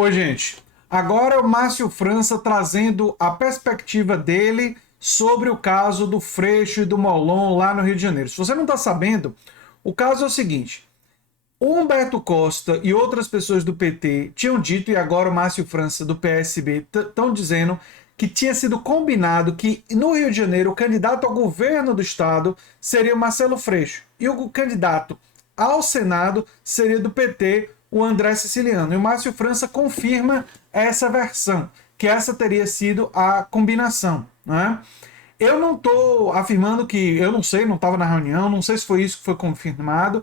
Oi, gente. Agora é o Márcio França trazendo a perspectiva dele sobre o caso do Freixo e do Molon lá no Rio de Janeiro. Se você não está sabendo, o caso é o seguinte: o Humberto Costa e outras pessoas do PT tinham dito, e agora o Márcio França do PSB estão dizendo que tinha sido combinado que no Rio de Janeiro o candidato ao governo do estado seria o Marcelo Freixo e o candidato ao Senado seria do PT, o André Siciliano. E o Márcio França confirma essa versão, que essa teria sido a combinação, né? Eu não estou afirmando que, eu não sei, não estava na reunião, não sei se foi isso que foi confirmado.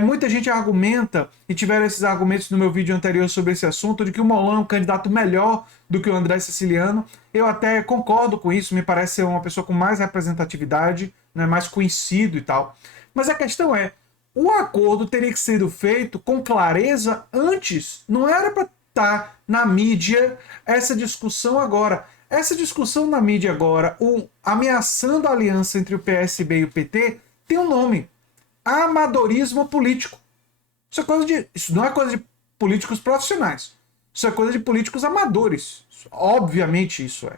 Muita gente argumenta, e tiveram esses argumentos no meu vídeo anterior sobre esse assunto, de que o Molon é um candidato melhor do que o André Siciliano. Eu até concordo com isso, me parece ser uma pessoa com mais representatividade, né, mais conhecido e tal. Mas a questão é, o acordo teria que ser feito com clareza antes, não era para estar na mídia essa discussão agora. Essa discussão na mídia agora, ameaçando a aliança entre o PSB e o PT, tem um nome: amadorismo político. Isso não é coisa de políticos profissionais. Isso é coisa de políticos amadores. Obviamente isso é.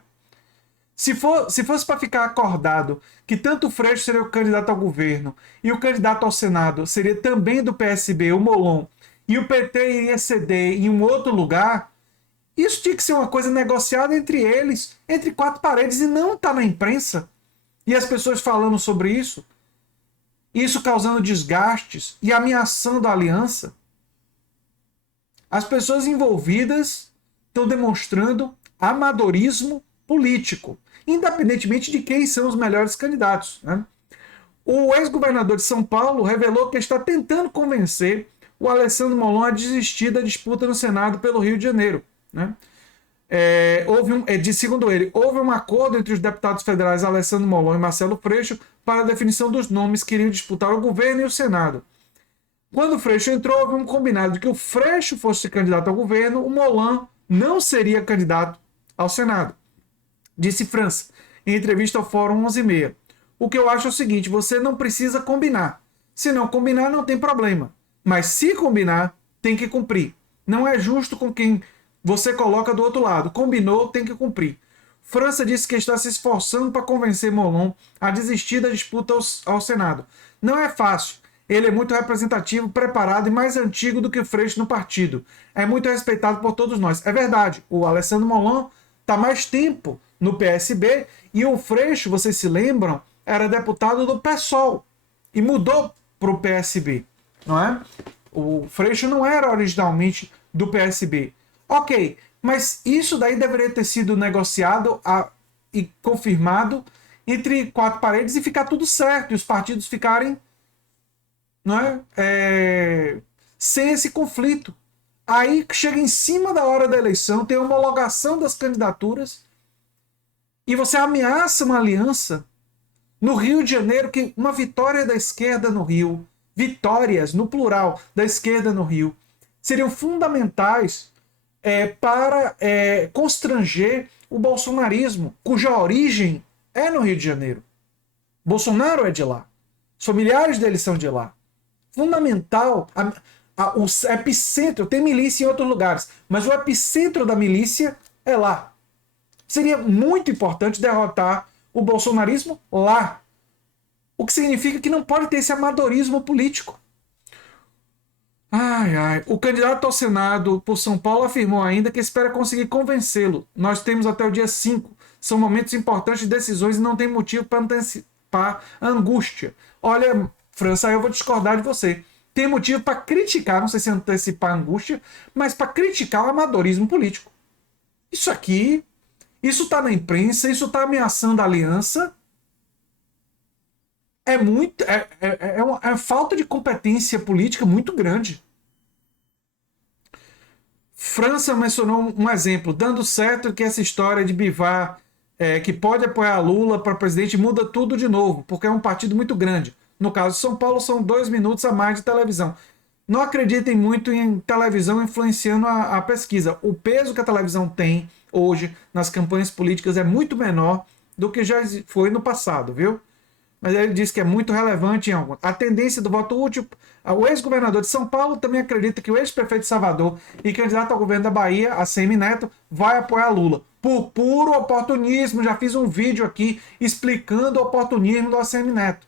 Se fosse para ficar acordado que tanto o Freixo seria o candidato ao governo e o candidato ao Senado seria também do PSB, o Molon, e o PT iria ceder em um outro lugar, isso tinha que ser uma coisa negociada entre eles, entre quatro paredes, e não tá na imprensa. E as pessoas falando sobre isso, isso causando desgastes e ameaçando a aliança. As pessoas envolvidas estão demonstrando amadorismo político, independentemente de quem são os melhores candidatos, né? O ex-governador de São Paulo revelou que está tentando convencer o Alessandro Molon a desistir da disputa no Senado pelo Rio de Janeiro, né? Segundo ele, houve um acordo entre os deputados federais Alessandro Molon e Marcelo Freixo para a definição dos nomes que iriam disputar o governo e o Senado. Quando o Freixo entrou, houve um combinado de que o Freixo fosse candidato ao governo, o Molon não seria candidato ao Senado, disse França, em entrevista ao Fórum 11:30. O que eu acho é o seguinte: você não precisa combinar. Se não combinar, não tem problema. Mas se combinar, tem que cumprir. Não é justo com quem você coloca do outro lado. Combinou, tem que cumprir. França disse que está se esforçando para convencer Molon a desistir da disputa ao Senado. Não é fácil. Ele é muito representativo, preparado e mais antigo do que o Freixo no partido. É muito respeitado por todos nós. É verdade, o Alessandro Molon está mais tempo no PSB e o Freixo, vocês se lembram, era deputado do PSOL e mudou para o PSB, não é? O Freixo não era originalmente do PSB. Ok, mas isso daí deveria ter sido negociado e confirmado entre quatro paredes e ficar tudo certo, e os partidos ficarem, não sem esse conflito. Aí chega em cima da hora da eleição, tem a homologação das candidaturas, e você ameaça uma aliança no Rio de Janeiro, que uma vitória da esquerda no Rio, vitórias, no plural, da esquerda no Rio, seriam fundamentais para constranger o bolsonarismo, cuja origem é no Rio de Janeiro. Bolsonaro é de lá. Os familiares dele são de lá. Fundamental. O epicentro, tem milícia em outros lugares, mas o epicentro da milícia é lá. Seria muito importante derrotar o bolsonarismo lá. O que significa que não pode ter esse amadorismo político. O candidato ao Senado por São Paulo afirmou ainda que espera conseguir convencê-lo. Nós temos até o dia 5. São momentos importantes de decisões e não tem motivo para antecipar a angústia. Olha, França, eu vou discordar de você. Tem motivo para criticar, não sei se antecipar a angústia, mas para criticar o amadorismo político. Isso aqui, isso está na imprensa, isso está ameaçando a aliança. É uma falta de competência política muito grande. França mencionou um exemplo, dando certo que essa história de Bivar, que pode apoiar Lula para presidente, muda tudo de novo, porque é um partido muito grande. No caso de São Paulo, são 2 minutos a mais de televisão. Não acreditem muito em televisão influenciando a pesquisa. O peso que a televisão tem hoje nas campanhas políticas é muito menor do que já foi no passado, viu? mas ele diz que é muito relevante em alguns. A tendência do voto útil, o ex-governador de São Paulo também acredita que o ex-prefeito de Salvador e candidato ao governo da Bahia, ACM Neto, vai apoiar Lula. Por puro oportunismo, já fiz um vídeo aqui explicando o oportunismo do ACM Neto,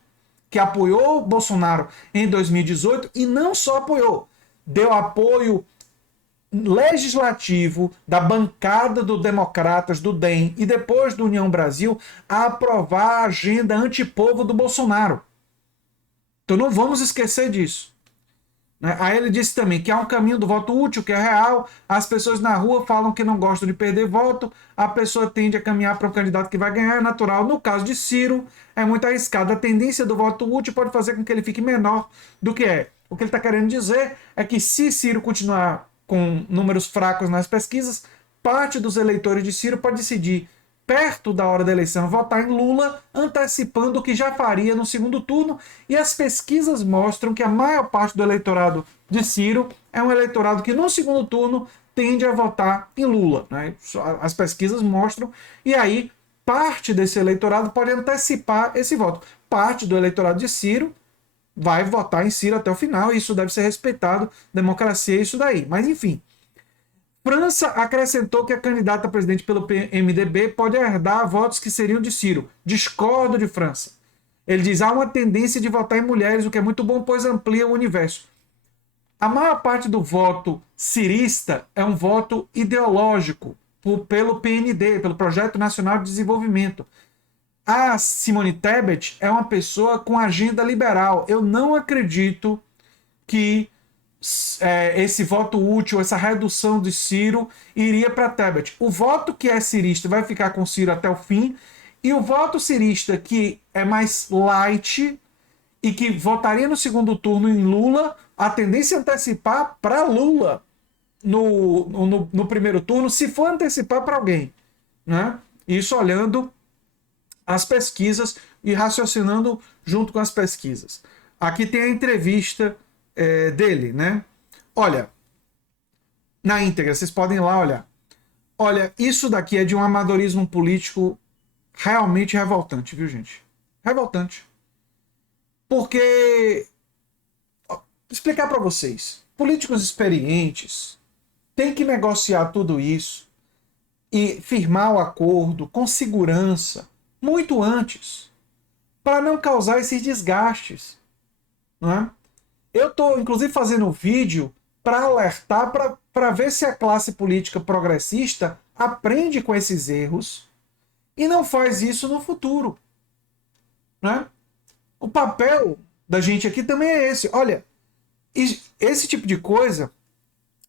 que apoiou Bolsonaro em 2018 e não só apoiou, deu apoio legislativo da bancada do Democratas, do DEM e depois do União Brasil a aprovar a agenda antipovo do Bolsonaro. Então não vamos esquecer disso. Aí ele disse também que há um caminho do voto útil, que é real, as pessoas na rua falam que não gostam de perder voto, a pessoa tende a caminhar para um candidato que vai ganhar, é natural. No caso de Ciro, é muito arriscado. A tendência do voto útil pode fazer com que ele fique menor do que é. O que ele está querendo dizer é que se Ciro continuar com números fracos nas pesquisas, parte dos eleitores de Ciro pode decidir, perto da hora da eleição, votar em Lula, antecipando o que já faria no segundo turno, e as pesquisas mostram que a maior parte do eleitorado de Ciro é um eleitorado que no segundo turno tende a votar em Lula, né? As pesquisas mostram, e aí parte desse eleitorado pode antecipar esse voto. Parte do eleitorado de Ciro vai votar em Ciro até o final, e isso deve ser respeitado, democracia é isso daí. Mas enfim, França acrescentou que a candidata a presidente pelo MDB pode herdar votos que seriam de Ciro. Discordo de França. Ele diz, há uma tendência de votar em mulheres, o que é muito bom, pois amplia o universo. A maior parte do voto cirista é um voto ideológico, pelo PND, pelo Projeto Nacional de Desenvolvimento. A Simone Tebet é uma pessoa com agenda liberal. Eu não acredito que esse voto útil, essa redução de Ciro, iria para Tebet. O voto que é cirista vai ficar com Ciro até o fim, e o voto cirista que é mais light e que votaria no segundo turno em Lula, a tendência é antecipar para Lula no primeiro turno, se for antecipar para alguém, né? Isso olhando as pesquisas e raciocinando junto com as pesquisas. Aqui tem a entrevista dele, né? Olha, na íntegra, vocês podem ir lá olhar. Olha, isso daqui é de um amadorismo político realmente revoltante, viu, gente? Revoltante. Porque, explicar para vocês, políticos experientes têm que negociar tudo isso e firmar o acordo com segurança muito antes, para não causar esses desgastes, não é? Eu estou, inclusive, fazendo um vídeo para alertar, para ver se a classe política progressista aprende com esses erros e não faz isso no futuro, né? O papel da gente aqui também é esse. Olha, esse tipo de coisa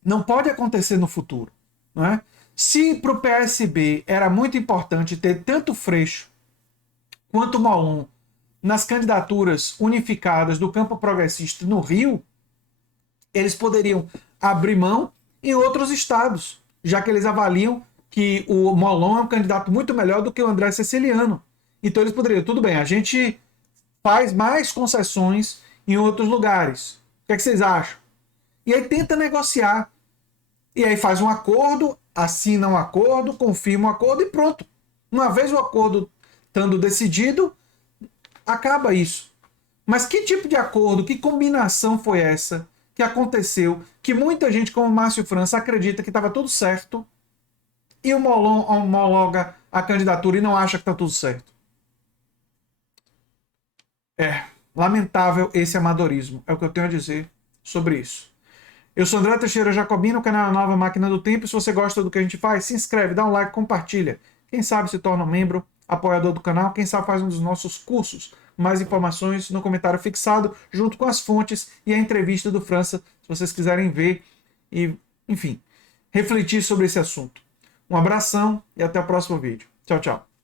não pode acontecer no futuro, né? Se para o PSB era muito importante ter tanto Freixo quanto Molon nas candidaturas unificadas do campo progressista no Rio, eles poderiam abrir mão em outros estados, já que eles avaliam que o Molon é um candidato muito melhor do que o André Ceciliano. Então eles poderiam, tudo bem, a gente faz mais concessões em outros lugares. O que é que vocês acham? E aí tenta negociar. E aí faz um acordo, assina um acordo, confirma um acordo e pronto. Uma vez o acordo estando decidido, acaba isso. Mas que tipo de acordo, que combinação foi essa que aconteceu, que muita gente, como Márcio França, acredita que estava tudo certo e o Molon homologa a candidatura e não acha que está tudo certo? Lamentável esse amadorismo, é o que eu tenho a dizer sobre isso. Eu sou André Teixeira Jacobino, o canal Nova Máquina do Tempo. Se você gosta do que a gente faz, se inscreve, dá um like, compartilha. Quem sabe se torna um membro, apoiador do canal, quem sabe faz um dos nossos cursos. Mais informações no comentário fixado, junto com as fontes e a entrevista do França, se vocês quiserem ver e, enfim, refletir sobre esse assunto. Um abração e até o próximo vídeo. Tchau, tchau.